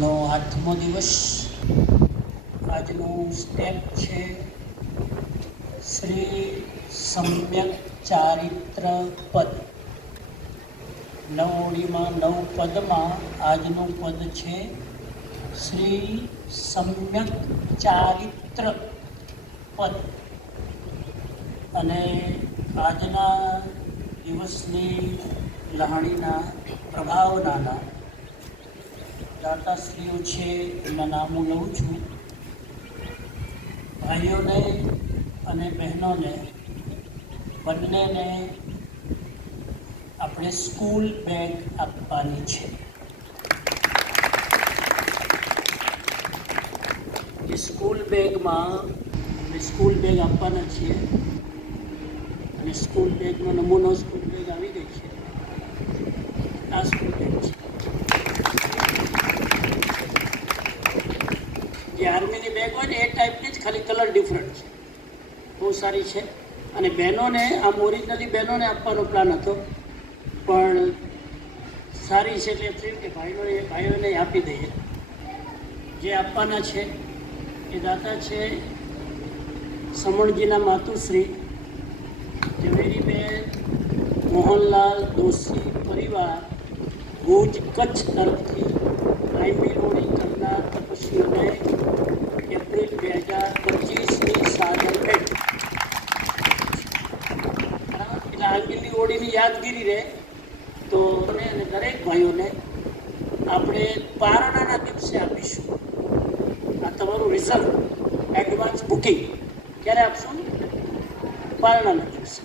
નો 8મો દિવસ. આજનું સ્ટેપ છે શ્રી સમ્યક ચારિત્ર પદ. 9 ઓડીમાં 9 પદમાં આજનું પદ છે શ્રી સમ્યક ચારિત્ર પદ. અને આજના દિવસની લહાણીના પ્રભાવનાના દાતાશ્રીઓ છે, એના નામો લઉં છું. ભાઈઓને અને બહેનોને બંનેને આપણે સ્કૂલ બેગ આપવાની છે. એ સ્કૂલ બેગમાં આપણે સ્કૂલ બેગ આપવાના છીએ અને સ્કૂલ બેગનો નમૂનો સ્કૂલ બેગ આવી ગઈ છે. આ સ્કૂલ બેગ છે. જે આર્મીની બેગ હોય ને એ ટાઈપની જ, ખાલી કલર ડિફરન્ટ છે. બહુ સારી છે. અને બહેનોને આમ ઓરિજિનલી બહેનોને આપવાનો પ્લાન હતો, પણ સારી છે એટલે થયું કે ભાઈઓને આપી દઈએ. જે આપવાના છે એ દાતા છે સમણજીના માતુશ્રી ઝવેરીબેન મોહનલાલ દોશી પરિવાર, ભુજ કચ્છ તરફથી 8મી ઓડી કરનાર તપસ્વીઓને એપ્રિલ 2025ની સાદર ભેટ. એટલે આગળની ઓડીની યાદગીરી રહે તો અને દરેક ભાઈઓને આપણે પારણાના દિવસે આપીશું. આ તમારું રિઝલ્ટ એડવાન્સ બુકિંગ ક્યારે આપશું? પારણાના દિવસે.